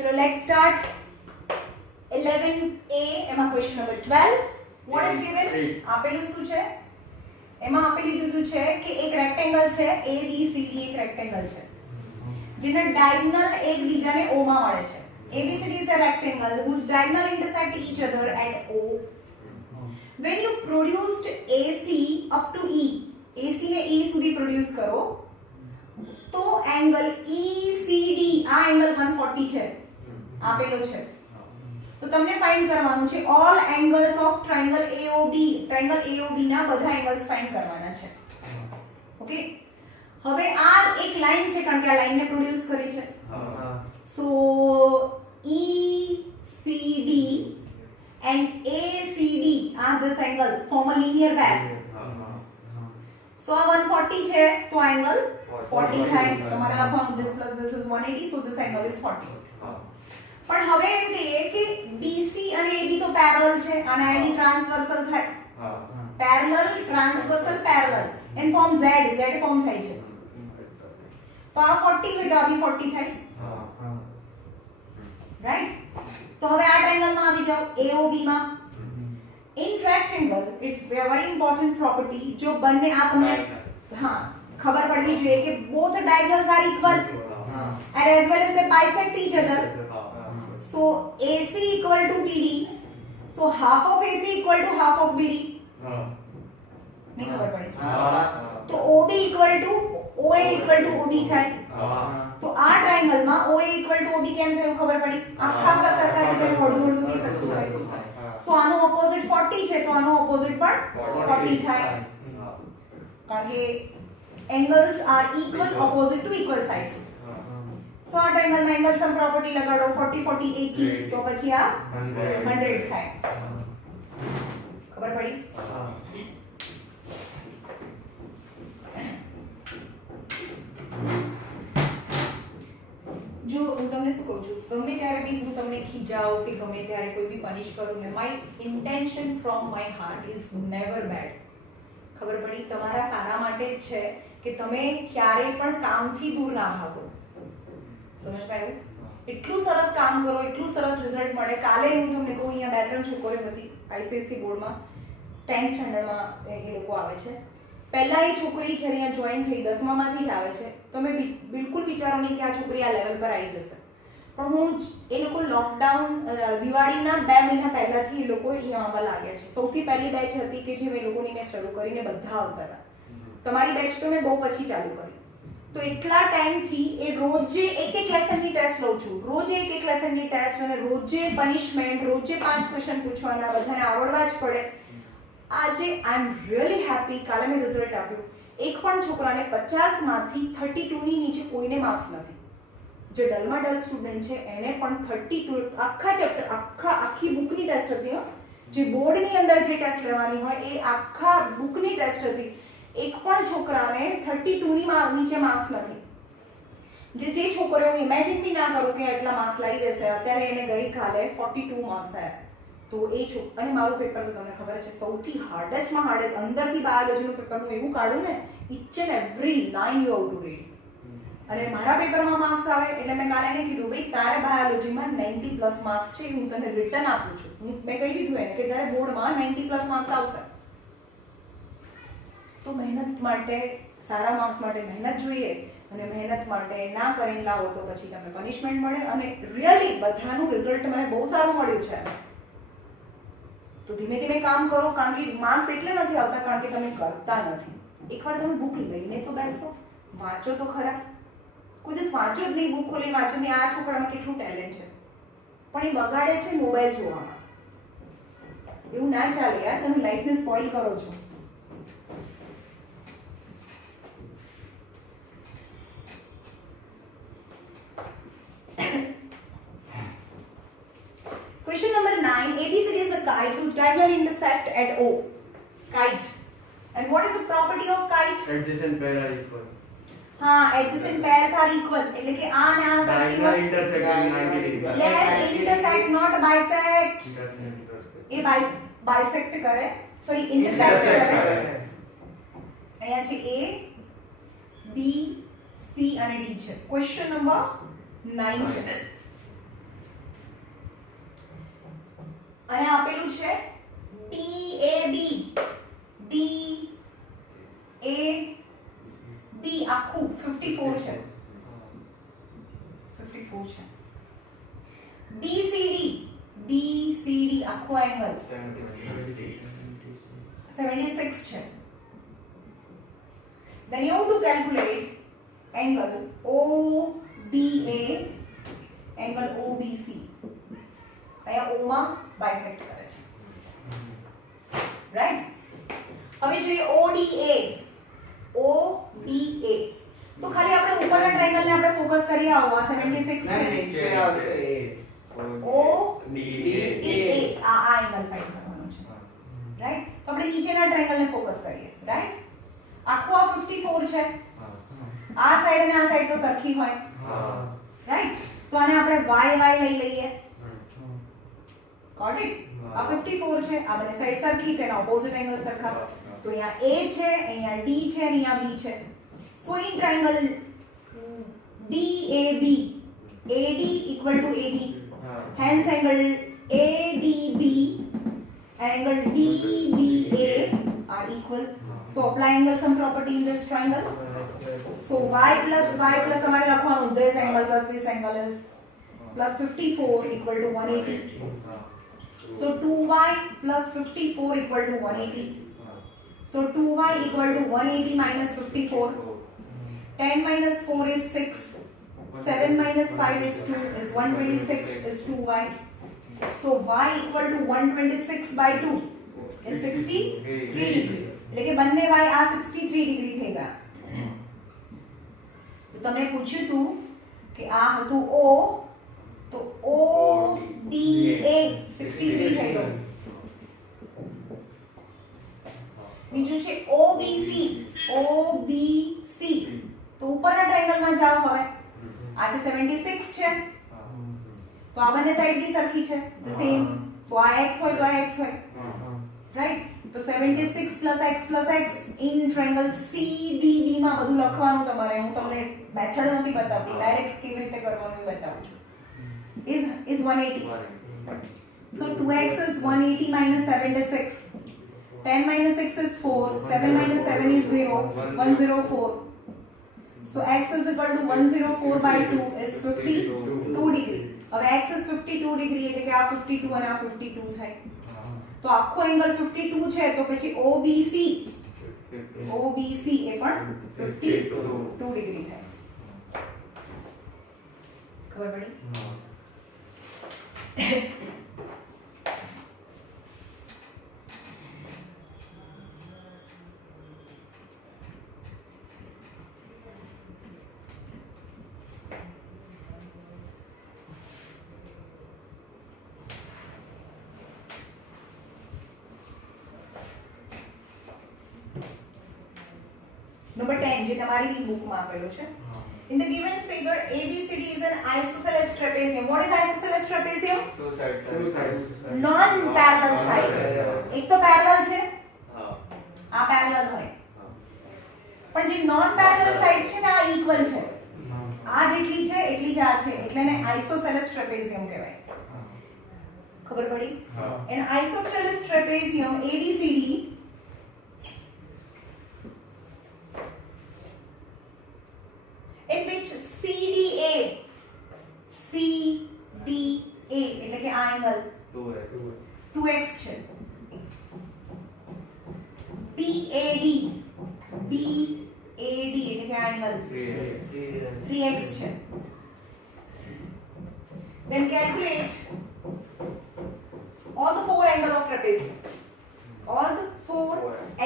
ચલો let's start 11A એમાં question number 12 what is given આપેલું શું છે એમાં આપેલી દીધું છે કે એક રેક્ટેંગલ છે ABCD એક રેક્ટેંગલ છે જેના ડાયગોનલ એકબીજાને O માં મળે છે ABCD is a rectangle whose diagonal intersect each other at O. When you produced AC up to E, AC ને E સુધી પ્રોડ્યુસ કરો તો એંગલ ECD આ એંગલ 140 છે આપેલો છે તો તમને ફાઇન્ડ કરવાનું છે all angles of triangle AOB ના બધા એંગલ્સ ફાઇન્ડ કરવાના છે ઓકે હવે આ એક લાઈન છે કારણ કે આ લાઈનને પ્રોડ્યુસ કરી છે સો ECD and ACD are this angle form a linear pair so આ 140 છે તો એંગલ 40 થાય તમારે લખવાનું this plus this is 180 so this angle is 40 પણ હવે એમ કહીએ કે BC અને AB તો પેરેલલ છે અને આની ટ્રાન્સવર્સલ થાય parallel transversal parallel N form Z form થાય છે તો આ 40 હોય તો આ બી 40 થાય રાઈટ તો હવે આ ટ્રાયેંગલ માં આવી જાઓ AOB માં in rectangle it's very important property જો બંને આ તમને હા ખબર પડવી જોઈએ કે both diagonals are equal and as well as they bisect each other so AC equal to BD so half of AC equal to half of BD नहीं खबर पड़ी तो OB equal to OA equal to OB થાય તો આ triangle માં OA equal to OB કેમ થયું ખબર પડી આખા સરખા છે તો અડધું બી સરખું થાય સો આનો ઓપોઝિટ 40 છે તો આનો ઓપોઝિટ પણ 40 થાય કારણ કે angles are equal opposite to equal sides so આ ટ્રાયેંગલ માં એંગલ સમ પ્રોપર્ટી લગાડો 40 40 80 તો પછી આ 100 થાય ખબર પડી જો હું તમને શું કહું છું ગમે ત્યારે બી હું તમને ખીજાઉં કે ગમે ત્યારે કોઈ બી પનિશ કરું ને my intention from my heart is never bad ખબર પડી તમારા સારા માટે જ છે કે તમે ક્યારેય પણ કામથી દૂર ના ભાગો સમજ પાયું એટલું સરસ કામ કરો એટલું સરસ રિઝલ્ટ મળે કાલે હું તમને કહું અહીંયા બે ત્રણ છોકરીઓ હતી ICSE બોર્ડમાં 10th સ્ટાન્ડર્ડમાં એ લોકો આવે છે પહેલા એ છોકરી જ્યારે અહીંયા જોઈન થઈ 10મામાંથી જ આવે છે તો મેં બિલકુલ વિચારો નહીં કે આ છોકરી આ લેવલ પર આવી જશે પણ હું એ લોકો લોકડાઉન દિવાળીના 2 મહિના પહેલાથી એ લોકો અહીંયા આવવા લાગ્યા છે સૌથી પહેલી બેચ હતી કે જે મેં લોકોની મેં શરૂ કરીને બધા આવતા હતા તમારી બેચ તો મેં બહુ પછી ચાલુ કરી તો એટલા ટાઈમથી એ રોજે એક લેસનની ટેસ્ટ લઉં છું રોજે એક લેસનની ટેસ્ટ અને રોજે પનિશમેન્ટ રોજે 5 ક્વેશ્ચન પૂછવાના બધાને આવડવા જ પડે આજે આઈ એમ રિયલી હેપી કાલે મેં રિઝલ્ટ આપ્યું એક પણ છોકરાને 50 માંથી 32 ની નીચે કોઈને માર્ક્સ નથી જે ડલમાં ડલ સ્ટુડન્ટ છે એને પણ 32 આખા ચેપ્ટર આખી બુકની ટેસ્ટ હતી જે બોર્ડની અંદર જે ટેસ્ટ લેવાની હોય એ આખા બુકની ટેસ્ટ હતી એક પણ છોકરાને 32 ની નીચે માર્ક્સ નથી જે છોકરીઓ ઇમેજિન બી ના કરું કે એટલા માર્ક્સ લાવી દેશે અત્યારે એને ગઈકાલે 42 માર્ક્સ આવ્યા તો એ અને મારું પેપર તો તમને ખબર છે સૌથી હાર્ડેસ્ટમાં હાર્ડેસ્ટ અંદરથી બાયોલોજીનું પેપર હું એવું કાઢું ને each and every line you have to read અને મારા પેપરમાં માર્ક્સ આવે એટલે મેં કાલે એને કીધું ભાઈ તારે બાયોલોજીમાં 90+ માર્ક્સ છે હું તને રિટર્ન આપું છું મેં કહી દીધું એને કે તારે બોર્ડમાં 90+ માર્ક્સ આવશે તો મહેનત માટે સારા માર્ક્સ માટે મહેનત જોઈએ અને મહેનત માટે ના કરીને લાવો તો પછી તમને પનિશમેન્ટ મળે અને રિયલી બધાનું રિઝલ્ટ મને બહુ સારું મળ્યું છે તો ધીમે ધીમે કામ કરો કારણ કે માર્ક્સ એટલે નથી આવતા કારણ કે તમે કરતા નથી એકવાર તમે બુક લઈને તો બેસો વાંચો તો ખરા કોઈ દિવસ વાંચો જ નહીં બુક ખોલીને વાંચો નહીં આ છોકરામાં કેટલું ટેલેન્ટ છે પણ એ બગાડે છે મોબાઈલ જોવામાં એવું ના ચાલે યાર તમે લાઈફને સ્પોઇલ કરો છો Question number 9. ABCD is a kite whose diagonal intersect at O. Kite. And what is the property of kite? Adjacent pair are equal. हाँ, adjacent pairs are equal. એટલે કે આ ને આ Diagonal intersect at 90 degree. Yes, intersect not bisect. Intersect. A bisect કરે. Sorry, intersect કરે. અહીંયા છે A, B, C અને D છે. Question number 9 છે. અને આપેલું છે DAB આખું 54 છે 54 છે BCD આખો એંગલ 76 છે. Then you have to calculate angle OBA, angle OBC. અહીંયા O માં bisect કરે છે. Right? હવે જોઈએ ODA. તો ખાલી આપણે ઉપરના ટ્રાયેંગલ ને આપણે ફોકસ કરીએ આવો આ 76 છે. નીચે આવશે ODA આ એંગલ ફાઇન્ડ કરવાનો છે. રાઈટ? તો આપણે નીચેના ટ્રાયેંગલ ને ફોકસ કરીએ. રાઈટ? આખું આ 54 છે. આ સાઈડ અને આ સાઈડ તો સરખી હોય. રાઈટ? તો આને આપણે y લઈ લઈએ. Got it? આ 54 છે, આ બંને સાઈડ સરખી છે, એના ઓપોઝિટ એંગલ સરખા. તો અહીંયા A છે, અહીંયા D છે અને અહીંયા B છે. સો in triangle DAB AD equal to AB. Hence angle ADB and angle DBA are equal. So apply angle sum property in this triangle. So y plus हमारे लखवानु this angle plus this angle is plus 54 equal to 180. So 2y plus 54 equal to 180. So 2y equal to 180 minus 54. 10 minus 4 is 6. 7 minus 5 is 2 is 126 is 2y. So y equal to 126 by 2 is 63 degree. એટલે કે બંને y આ 63 degree થઈ ગયા. તો તમને પૂછ્યું હતું કે આ હતું O તો ODA 63 થઈ ગયું. બીજું છે OBC તો ઉપરના ટ્રાયેંગલમાં જાવ હવે. આ છે 76 છે તો આ બંને સાઈડ બી સરખી છે the same. સો આ x હોય તો આ x હોય. રાઈટ? તો 76 plus x in triangle CDB માં બધું લખવાનું તમારે. હું તમને મેથડ નથી બતાવતી, ડાયરેક્ટ કેવી રીતે કરવાનું એ બતાવું છું. is 180. So 2x is 180 minus 76. 10 minus 6 is 4. 7 minus 7 is 0. 104. So x is equal to 104 by 2 is 52 degree. હવે x is 52 degree એટલે કે આ 52 અને આ 52 થાય. તો આખો એંગલ 52 છે તો પછી OBC એ પણ 52 ડિગ્રી થાય. ખબર પડી? Number 10 જે તમારી બુકમાં આપેલું છે. In the given figure ABCD is an isosceles trapezium. What is isosceles trapezium? two sides Non parallel sides. એક તો parallel છે, આ parallel હોય. પણ જે non parallel sides છે ને આ equal છે. આ જેટલી છે એટલી જ આ છે એટલે એને isosceles trapezium કહેવાય. ખબર પડી? An isosceles trapezium ABCD in which CDA એટલે કે આ એંગલ 2x છે. BAD એટલે કે આ એંગલ 3x છે. Then calculate all the four angles of trapezium. All the four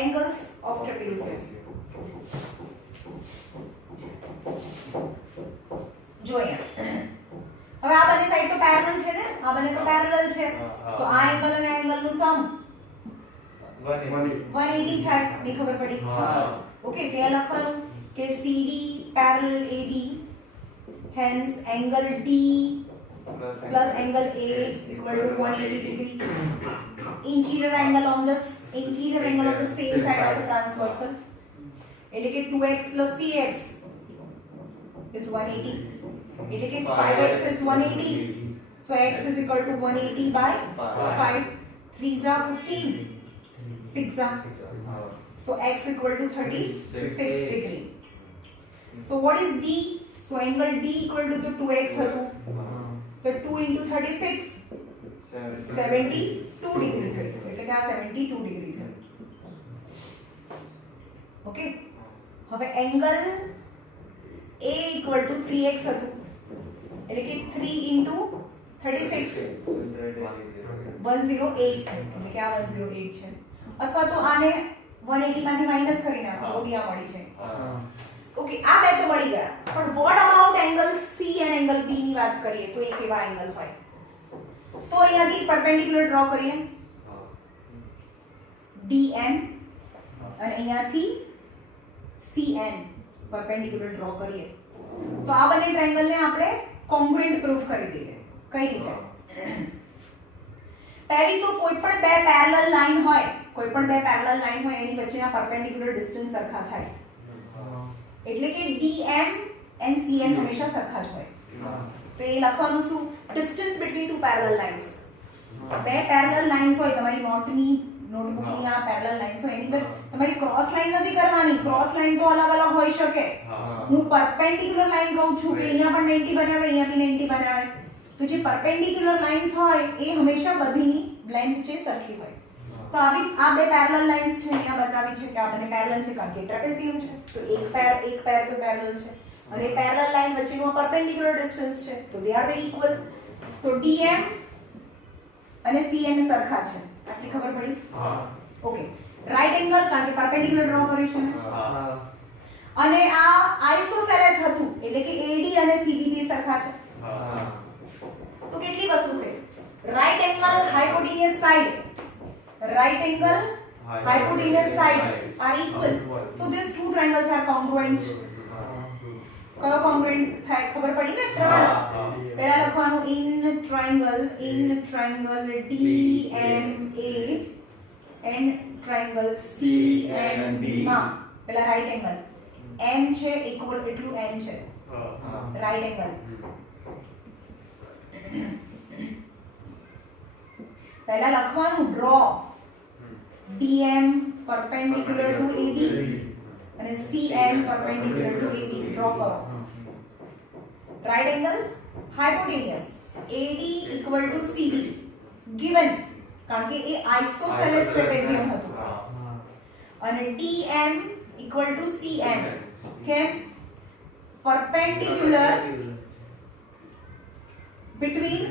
angles of trapezium. જો અહીંયા હવે આ બંને સાઈડ તો પેરેલલ છે ને, આ બંને તો પેરેલલ છે તો આ એંગલ અને આ એંગલ નું સમ 180 થાય. ની ખબર પડી? ઓકે, ત્યાં લખવાનું કે CD parallel AD hence angle D plus angle A equal to 180 degree. Interior angle on the same side of the transversal એટલે કે 2x plus 3x is 180. એટલે કે 5x is 180. So x is equal to 180 by 5. 3s are 15. 6 are. So x equal to 36 degree. So what is D? So angle D equal to 2x હતું. તો 2 into 36 72 degree થઈ ગયું. એટલે કે આ 72 degree થયું. ઓકે. હવે angle A equal to 3x હતું. એટલે કે 3 into 36 108 થાય. એટલે કે આ 108 છે. અથવા તો આને 180 માંથી માઈનસ કરી નાખો તો બી આ મળી જાય. ઓકે, આ બે તો મળી ગયા. પણ વોટ અબાઉટ એંગલ C અને એંગલ B ની વાત કરીએ તો એ કેવા એંગલ હોય? તો અહીંયાથી પરપેન્ડિક્યુલર ડ્રો કરીએ. DM અને અહીંયાથી CN પરપેન્ડિક્યુલર ડ્રો કરીએ. તો આ બંને ટ્રાયેંગલને આપણે કોંગ્રુએન્ટ પ્રૂફ કરી દઈએ. કઈ રીતે? પહેલી તો કોઈ પણ બે પેરેલલ લાઈન હોય, એની વચ્ચેના પરપેન્ડિક્યુલર ડિસ્ટન્સ સરખા થાય. એટલે કે DM and CN હંમેશા સરખા જ હોય. તો એ લખવાનું શું? Distance between two parallel lines. બે પેરેલલ લાઇન્સ હોય, તમારી નોટબુકની આ પેરેલલ લાઇન્સ હોય, એની અંદર તમારી ક્રોસ લાઇન નથી કરવાની. ક્રોસ લાઇન તો અલગ અલગ હોઈ શકે. હું પરપેન્ડિક્યુલર લાઇન કહું છું કે અહીંયા પણ 90 બનાવે, અહીંયા બી 90 બનાવે. તો જે પરપેન્ડિક્યુલર લાઇન્સ હોય એ હંમેશા બધીની લેન્થ છે સરખી હોય. તો આવી આ બે પેરેલલ લાઇન્સ છે, અહીંયા બતાવી છે કે આ બંને પેરેલલ છે કારણ કે ટ્રેપેઝિયમ છે. તો એક પેર તો પેરેલલ છે અને પેરેલલ લાઇન વચ્ચેનું પરપેન્ડિક્યુલર ડિસ્ટન્સ છે, તો દે આર ધ ઇક્વલ. તો DM અને CN સરખા છે. આટલી ખબર પડી? ઓકે. રાઈટ એંગલ કારણ કે પરપેન્ડિક્યુલર ડ્રો કર્યું છે ને. અને આ આઇસોસેલેસ હતું એટલે કે AD અને CBB સરખા છે. તો કેટલી વસ્તુ થઈ? Right angle hypotenuse side, right angle hypotenuse sides are equal. So these two triangles are congruent. કયો congruent થાય ખબર પડી ને? ત્રણ. પહેલા લખવાનું in triangle DMA and triangle CNB માં પહેલા right angle n છે equal એટલું n છે right angle. પહેલા લખવાનું draw DM perpendicular to AB અને CN perpendicular to AB draw કરો. Right angle hypotenuse AD equal to CB given કારણ કે એ isosceles trapezium હતું. અને DM equal to CN કેમ? perpendicular between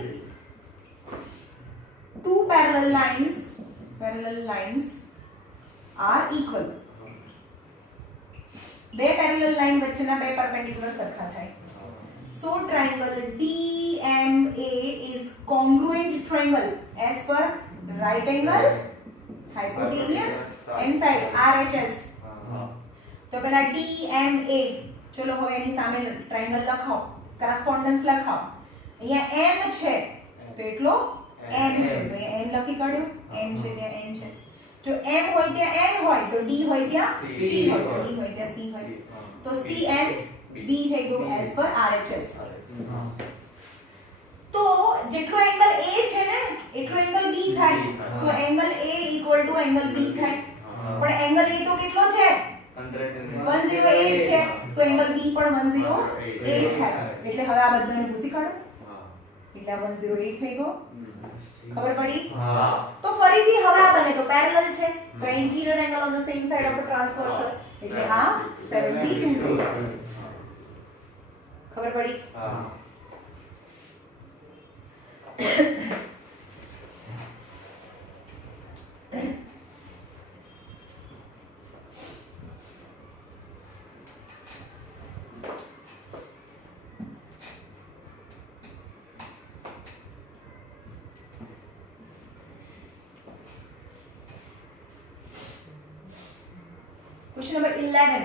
two parallel lines are equal. બે parallel line વચ્ચેના બે પરપેન્ડિક્યુલર સરખા થાય. So triangle DMA is congruent triangle as per right angle hypotenuse and side RHS. તો પહેલા DMA ચલો હવે એની સામે ટ્રાયેંગલ લખાઓ, કરસ્પોન્ડન્સ લખાઓ. અહીંયા M છે તો એટલો n છે, તો અહીંયા n લખી કાઢ્યો. n છે ત્યાં n છે. જો m હોય ત્યાં n હોય તો d હોય ત્યાં c હોય, તો d હોય ત્યાં c હોય. તો CN B થઈ ગયું as per RHS. તો જેટલો એંગલ A છે ને એટલો એંગલ B થાય. So angle A equal to angle B થાય. પણ એંગલ A તો કેટલો છે? 108 છે. સો એંગલ B પણ 108 થાય. એટલે હવે આ બધાને ભૂસી કાઢો. એટલે 108 થઈ ગયો. ખબર પડી? તો ફરીથી હવે આ બને તો પેરેલલ છે તો interior angle on the same side of the transversal એટલે આ 72 થઈ ગયો. ખબર પડી? Question number 11.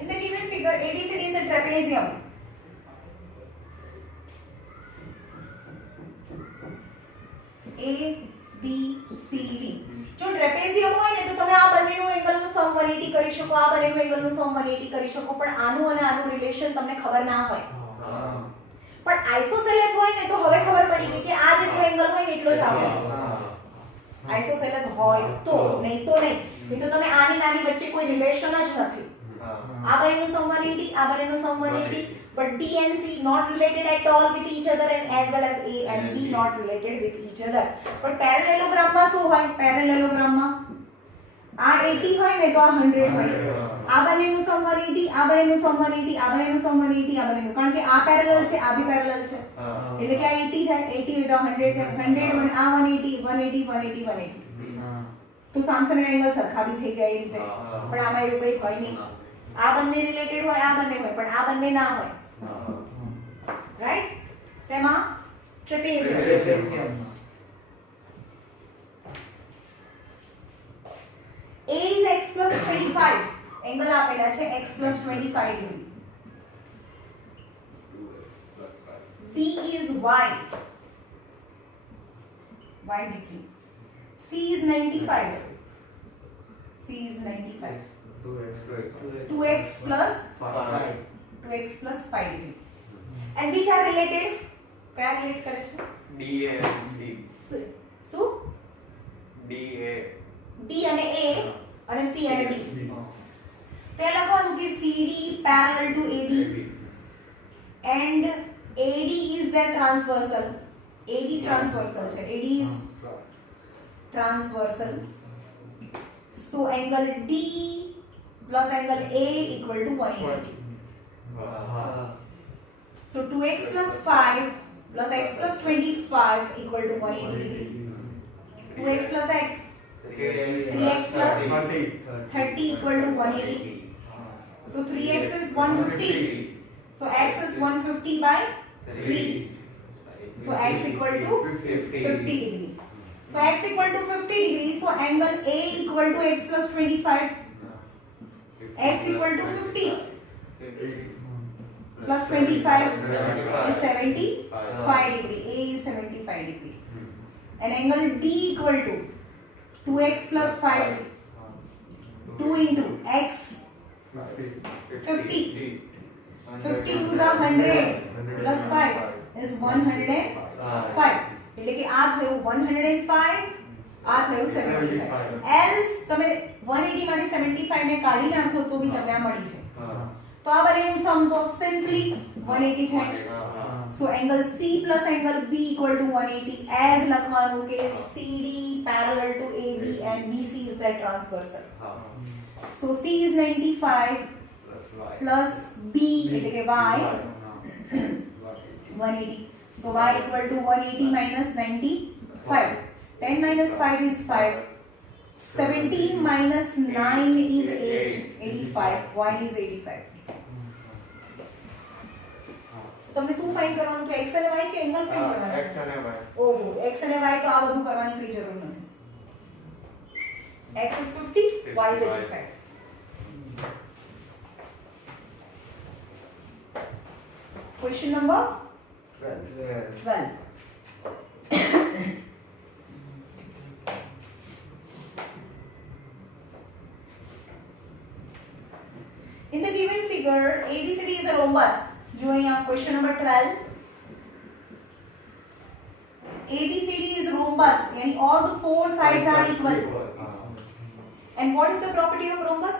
In the given figure, ABCD is a trapezium. ABCD. જો ટ્રેપેઝિયમ હોય ને તો તમે આ બંનેનો એંગલનો સમ 180 કરી શકો. શકો, આ બંનેનું એંગલનું સમ 180 કરી શકો, પણ આનું અને આનું રિલેશન તમને ખબર ના હોય. પણ આઇસોસેલેસ હોય ને તો હવે ખબર પડી ગઈ કે આ જેટલો એંગલ હોય ને એટલો જ આવે. આઇસોસેલેસ હોય તો, નહીં તો નહીં. નહીં તો તમે આની નાની વચ્ચે કોઈ રિલેશન જ નથી. આ બંનેનું સમ 180, આ બંનેનું સમ 180, but D and C not related at all with each other, and as well as A and B not related with each other. પણ પેરેલેલોગ્રામમાં શું હોય? પેરેલેલોગ્રામમાં આ 80 હોય ને તો આ 100 હોય. આ બંનેનું સમ 180, આ બંનેનું સમ 180, આ બંનેનું સમ 180, આ બંનેનું, કારણ કે આ પેરેલલ છે, આ બી પેરેલલ છે, એટલે કે આ 80 થાય, 80 હોય તો 100 થાય, 100 આ 180, 180, 180, 180. તો સામસામેના એંગલ સરખા બી થઈ ગયા એ રીતે. પણ આમાં એવું કંઈ હોય નહીં. આ બંને રિલેટેડ હોય, આ બંને હોય, પણ આ બંને ના હોય. રાઈટ? શેમાં? Trapezium. A is x plus 25. Angle આપેલા છે x plus 25 degree. B is y degree. C is 95. C is 95. 2x plus 5 degree. And which are related? क्या relate કરે છે? D and C. શું? D A. D અને A અને C અને B. તો એ લખવાનું કે CD parallel to AB and AD is their transversal. AD transversal છે. AD is transversal. So angle D plus angle A equal to 180. So 2x plus 5 plus x plus 25 equal to 180 degree. 2x plus x, 3x plus 30 equal to 180. So 3x is 150. So x is 150 by 3. So x equal to 50 degree. So x equal to 50 degree. So angle A equal to x plus 25. X equal to 50 plus 25 is 75 degree. A is 75 degree. And angle D equal to 2x plus 5. 2 into x 50. 52 are 100 plus 5 is 105. એટલે કે આ થયું 105, આ થયું 75. Else તમે 180 માંથી 75 ને કાઢી નાખો તો બી તમને આ મળી જાય. તો આ બંનેનું સમ તો સિમ્પલી 180 થાય. So angle C plus angle B equal to 180 as લખવાનું કે CD parallel to AB and BC is their transversal. So C is 95 plus B એટલે કે Y 180. So y equal to 180 minus 95. 10 minus 5 is 5. 17 minus 9 is 8. 85. Y is 85. તમને શું find કરવાનું છે? x અને y કે એંગલ ફાઇન્ડ કરવાનું? X and Y. ઓહો, x અને y તો આ બધું કરવાની કોઈ જરૂર નથી. x is 50, y is 85. Question number 12. In the given figure, ABCD is a rhombus. जो यहाँ question number 12. ABCD is rhombus, यानी all the four sides are equal. And what is the property of rhombus?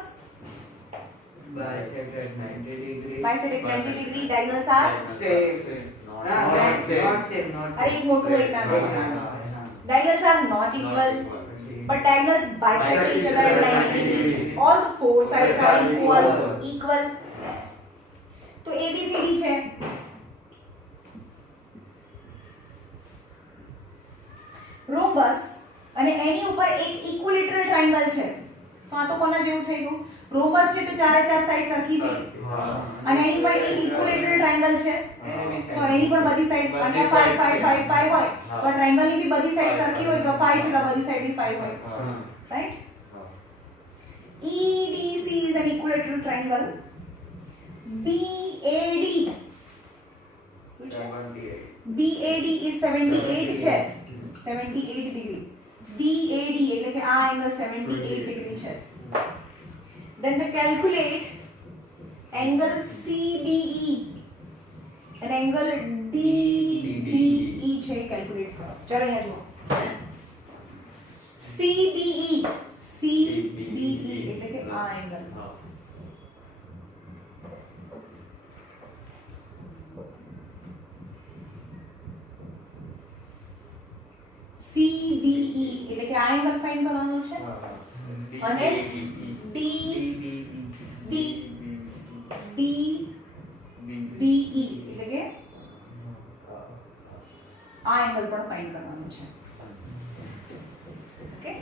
Bisect at 90 degree. Bisect at 90 degree, diagonals are. Same. Not same. अरे एक मोटो एक नानो. Diagonals are not equal, but diagonals bisect each other at 90 degree. All the four sides are equal. तो ABCD છે. rhombus અને એની ઉપર એક equilateral triangle છે. તો આ તો કોના જેવું થઈ ગયું? rhombus છે તો ચારે ચાર સાઈડ સરખી થઈ અને એની પર એક ઇક્વિલેટરલ ટ્રાયેંગલ છે તો એની પણ બધી સાઈડ અને 5 5 5 5 હોય તો ટ્રાયેંગલ ની બી બધી સાઈડ સરખી હોય તો 5 છે તો બધી સાઈડ બી 5 હોય. Right? EDC is an equilateral triangle. BAD શું છે? BAD is 78 છે. 78 degree. DAD એટલે કે આ એંગલ 78 degree છે. then they calculate angle CBE and angle DBE છે કેલ્ક્યુલેટ કરો. ચાલો અહીંયા જુઓ CBE એટલે કે આ એંગલ CBE એટલે કે આ એંગલ ફાઇન્ડ કરવાનો છે અને DBE એટલે કે આ એંગલ પણ ફાઇન્ડ કરવાનો છે. ઓકે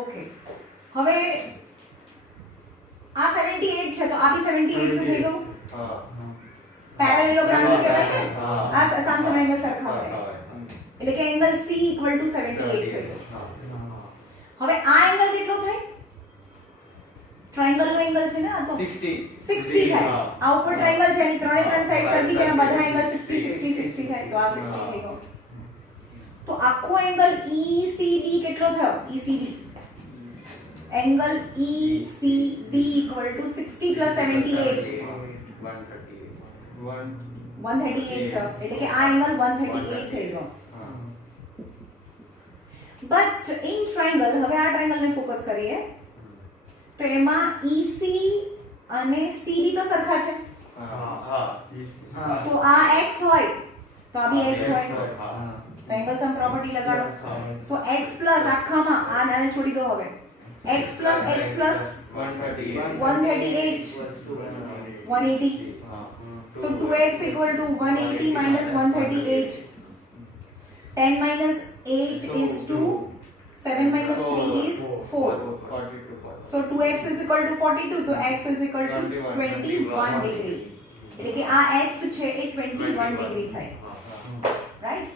ઓકે હવે આ 78 છે તો આ બી 78 થઈ ગયું. પેરેલેલોગ્રામ તો કહેવાય ને આ સામસામે એંગલ સરખા હોય એટલે કે એંગલ C = 78 થઈ ગયું. હવે આ એંગલ કેટલો થાય? ટ્રાયેંગલ નો એંગલ છે ને આ તો 60 થાય. આ ઉપર ટ્રાયેંગલ છે એની ત્રણે ત્રણ સાઈડ સરખી છે બધા એંગલ 60 થાય તો આ 60 થઈ ગયો. તો આખો એંગલ ECB કેટલો થયો? ECB એંગલ ECB = 60 + 78 138 થયો એટલે કે આ એંગલ 138 થઈ ગયો. બટ ઇન ટ્રાયેંગલ હવે આ ટ્રાયેંગલ ને ફોકસ કરીએ તો એમાં EC અને CB તો સરખા છે તો આ x હોય તો આ બી x હોય તો એંગલ સમ પ્રોપર્ટી લગાડો. સો x પ્લસ આખામાં આ નાને છોડી દો. હવે x plus 138 180 so 2x = 180 - 138 10 - 8 is 2 7 - 3 is 4 so 2x = 42 તો x = 21 degree એટલે કે આ x છે એ 21 ડિગ્રી થાય. રાઈટ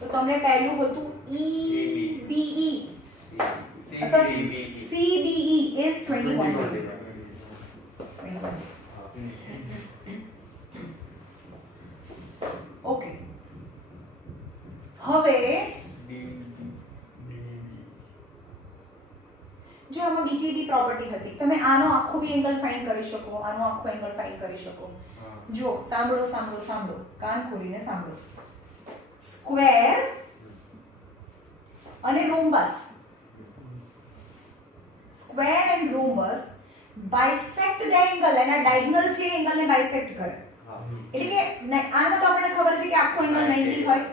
તો તમને પહેલું હતું EBE અથવા CBE is 21 degree. ઓકે હવે જો આમાં બીજી બી પ્રોપર્ટી હતી તમે આનો આખો બી એંગલ ફાઇન્ડ કરી શકો આનો આખો એંગલ ફાઇન્ડ કરી શકો. જો સાંભળો કાન ખોલીને સાંભળો. સ્ક્વેર અને rhombus square and rhombus bisect the angle એના ડાયગોનલ છે એંગલને બાયસેક્ટ કરે એટલે કે આનો તો આપણને ખબર છે કે આખો એંગલ 90 હોય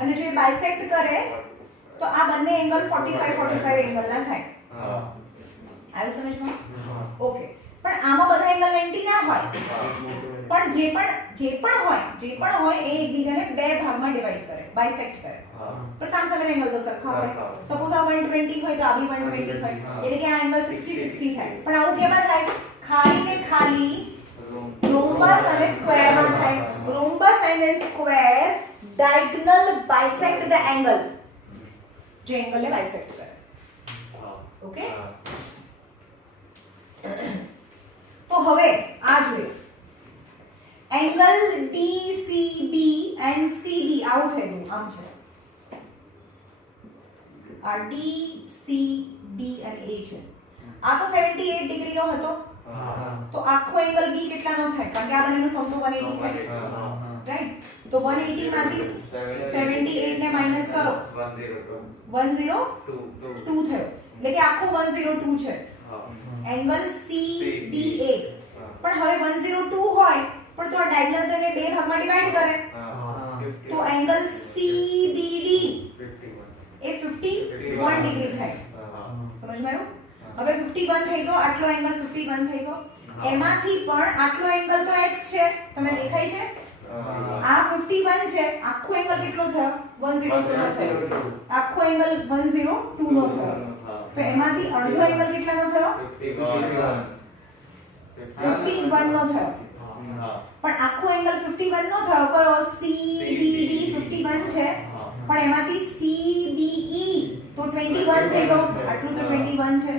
અને જો એ બાયસેક્ટ કરે તો આ બંને એંગલ 45 એંગલના થાય. આવ્યું સમજમાં? ઓકે પણ આમાં બધા એંગલ 90 ના હોય પણ જે પણ હોય એ એકબીજાને બે ભાગમાં ડિવાઈડ કરે બાયસેક્ટ કરે પણ સામસામે એંગલ તો સરખા હોય. સપોઝ આ 120 હોય તો આ બી 120 હોય એટલે કે આ એંગલ 60 થાય. પણ આવું કેમાં થાય? ખાલી rhombus અને square માં થાય. rhombus and square diagonal bisect the angle જે એંગલ ને બાયસેક્ટ કરે. ઓકે તો હવે આ જોઈએ એંગલ DCB and CB આવું થઈ ગયું આમ છે આ DCB અને A છે આ તો 78 ડિગ્રી નો હતો તો આખો એંગલ B કેટલાનો થાય? કારણ કે આ બંનેનો સમ તો 180 થાય રાઈટ. તો 180 માંથી 78 ને માઈનસ કરો 102 થયો એટલે કે આખો 102 છે એંગલ CBA. પણ હવે 102 હોય પણ તો આ ડાયગોનલ તો એને બે ભાગમાં ડિવાઈડ કરે તો એંગલ CBD એ 51 ડિગ્રી થાય. સમજમાં આવ્યું? હવે 51 થઈ ગયો આટલો એંગલ 51 થઈ ગયો એમાંથી પણ આટલો એંગલ તો x છે તમને દેખાય છે આ 51 છે આખો એંગલ કેટલો થયો 102 નો થયો આખો એંગલ 102 નો થયો તો એમાંથી અડધો એંગલ કેટલાનો થયો 51 નો થયો પણ આખો એંગલ 51 નો થયો કયો CBD 51 છે પણ એમાંથી CBE તો 21 થઈ ગયો આટલું તો 21 છે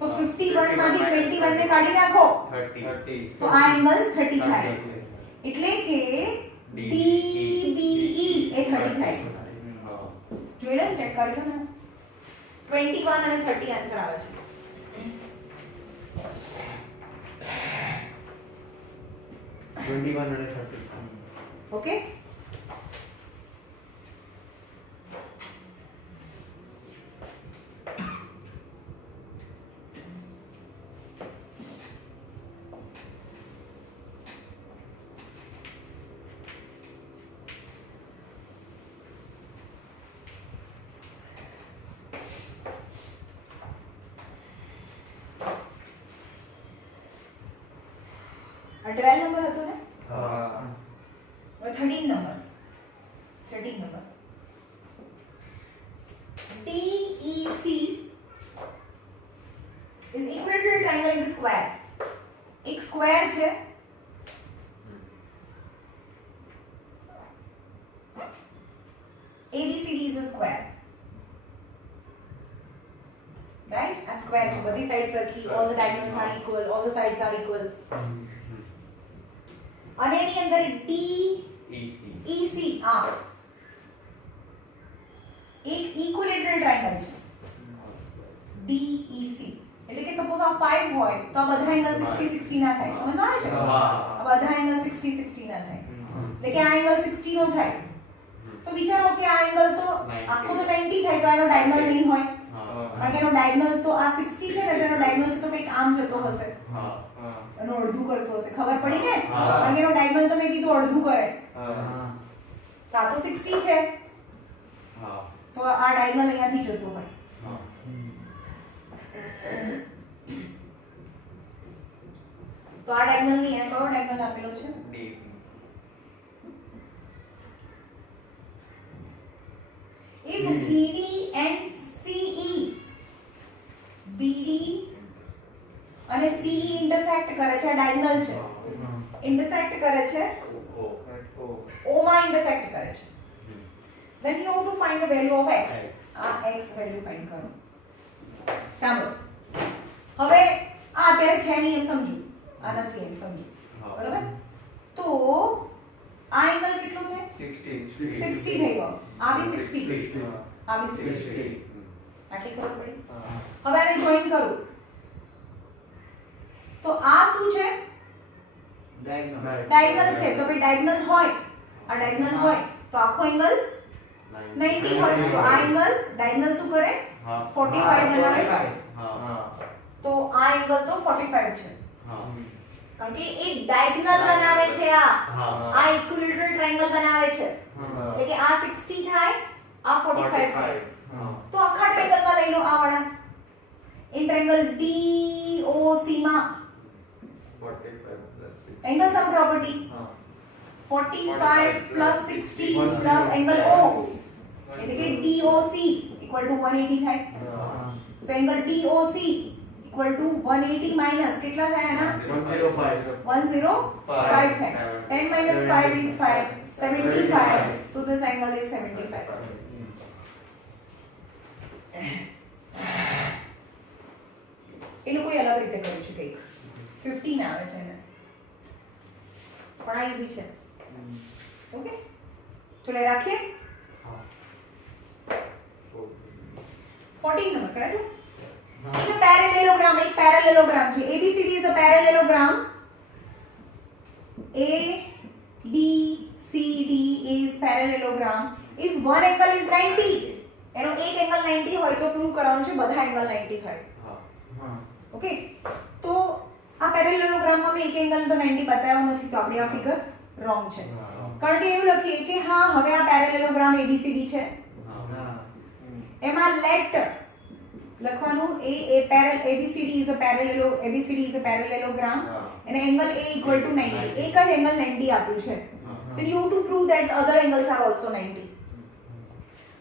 તો 51 માંથી 21 ને કાઢી નાખો 30 તો આ એંગલ 30 થાય એટલે કે DBE એ 30 થાય. જોઈ લે ચેક કરી દો ને 21 અને 30 આન્સર આવે છે. ઓકે, આ 12 નંબર હતો ને, હા. 13 number DEC is equilateral triangle in the square. એક સ્ક્વેર છે, ABCD is a square, right? A square છે, બધી સાઈડ સરખી, all the diagonals are equal, all the sides are equal. અને એની અંદર DEC આ એક ઇક્વિલેટરલ ટ્રાયેંગલ છે DEC. એટલે કે સપોઝ આ 5 હોય તો આ બધા એંગલ 60 60 ના થાય. સમજમાં આવે છે? આ બધા એંગલ 60 60 ના થાય. એટલે કે આ એંગલ 60 નો થાય. તો વિચારો કે આ એંગલ તો આખો તો 90 થાય તો આનો ડાયગોનલ નહીં હોય. કારણ કે એનો ડાયગોનલ તો આ 60 છે ને, તો એનો ડાયગોનલ તો કંઈક આમ જતો હશે. એનો અડધું કરતો હશે. ખબર પડી ને? કારણ કે એનો ડાયગોનલ તો મેં કીધું અડધું કરે. તો આ તો 60 છે. તો આ ડાયગોનલ અહીંયાથી જતો હોય. તો આ ડાયગોનલ ની અહીંયા કયો ડાયગોનલ આપેલો છે? If BD and CE અને CE intersect કરે છે, ડાયગોનલ છે, intersect કરે છે, O માં intersect કરે છે, then you have to find the value of x. આ x વેલ્યુ ફાઇન્ડ કરો. સાંભળો, હવે આ અત્યારે છે નહીં એમ સમજો, આ નથી એમ સમજો, બરાબર? તો આ એંગલ કેટલો થાય? 60 થઈ ગયો. આ બી 60, આ બી 60. આટલી ખબર પડી? હવે આને જોઈન કરું તો આ શું છે? ડાયગોનલ છે. તો ભાઈ ડાયગોનલ હોય, આ ડાયગોનલ હોય તો આખો એંગલ 90 હોય. તો આ એંગલ ડાયગોનલ શું કરે? 45 બનાવે. તો આ એંગલ તો 45 છે. કારણ કે એ ડાયગોનલ બનાવે છે. આ ઇક્વિલેટરલ ટ્રાયેંગલ બનાવે છે. એટલે કે આ 60 થાય, આ 45 થાય. તો આખા ટ્રાયેંગલમાં લઈ લો આ વાળા. ઇન ટ્રાયેંગલ DOC માં એંગલ સમ property 45 plus 60 plus angle O એટલે કે DOC equal to 180 થાય. So angle DOC equal to 180 minus કેટલા થાય આના? 105 થાય. 10 minus 5 is 5, 75. So this angle is 75. એ લોકો અલગ રીતે કર્યું છે કંઈક 15 આવે છે એને, પણ આ ઈઝી છે. ઓકે, ચલો રાખીએ. 14 નંબર કરેક્ટ. એક પેરેલેલોગ્રામ છે. ABCD is a parallelogram. ABCD is parallelogram. If one angle is 90, એનો એક એંગલ 90 હોય તો પ્રૂવ કરવાનું છે બધા એંગલ 90 હોય. ઓકે, તો આ પેરેલેલોગ્રામમાં મેં એક એંગલ તો 90 બતાવ્યો નથી, તો આપણે આ ફિગર રોંગ છે. કારણ કે એવું લખીએ કે હા હવે આ પેરેલેલોગ્રામ ABCD છે, એમાં લેટ લખવાનું ABCD is a parallelogram and angle A equal to 90. એક જ એંગલ 90 આપ્યું છે. then you have to prove that the other angles are also 90.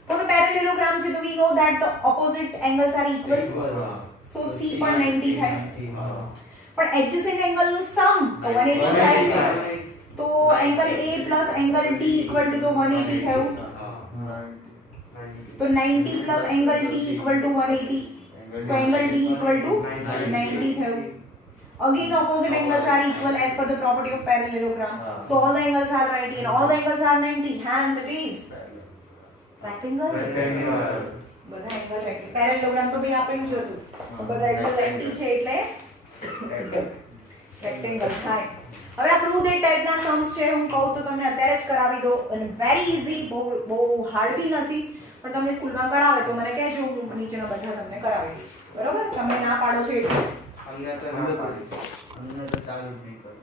તો હવે પેરેલેલોગ્રામ છે તો we know that the opposite angles are equal. so C પણ 90 થાય. પણ adjacent angle નું sum તો 180 થાય. તો angle A plus angle D equal to 180 થયું. તો 90 plus angle D equal to 180. so angle D equal to 90 થયું. Again opposite angles are equal as per the property of parallelogram. So all the angles are 90 and all the angles are 90. Hence it is rectangle. બધા angle 90 parallelogram તો ભાઈ આપેલું જ હતું હા, બધા angle 90 છે એટલે રેક્ટેંગલ થાય. હવે આ પ્રૂવ ધેટ ટાઈપના સમ્સ છે, હું કહું તો તમને અત્યારે જ કરાવી દો અને વેરી ઈઝી, બહુ હાર્ડ બી નથી, પણ તમને સ્કૂલમાં કરાવે તો મને કહેજો, હું નીચેના બધા તમને કરાવી દઈશ. બરોબર? તમે ના પાડો છો એટલે અમને તો ના પાડી. અમને તો ચાલુ જ નહીં કરે.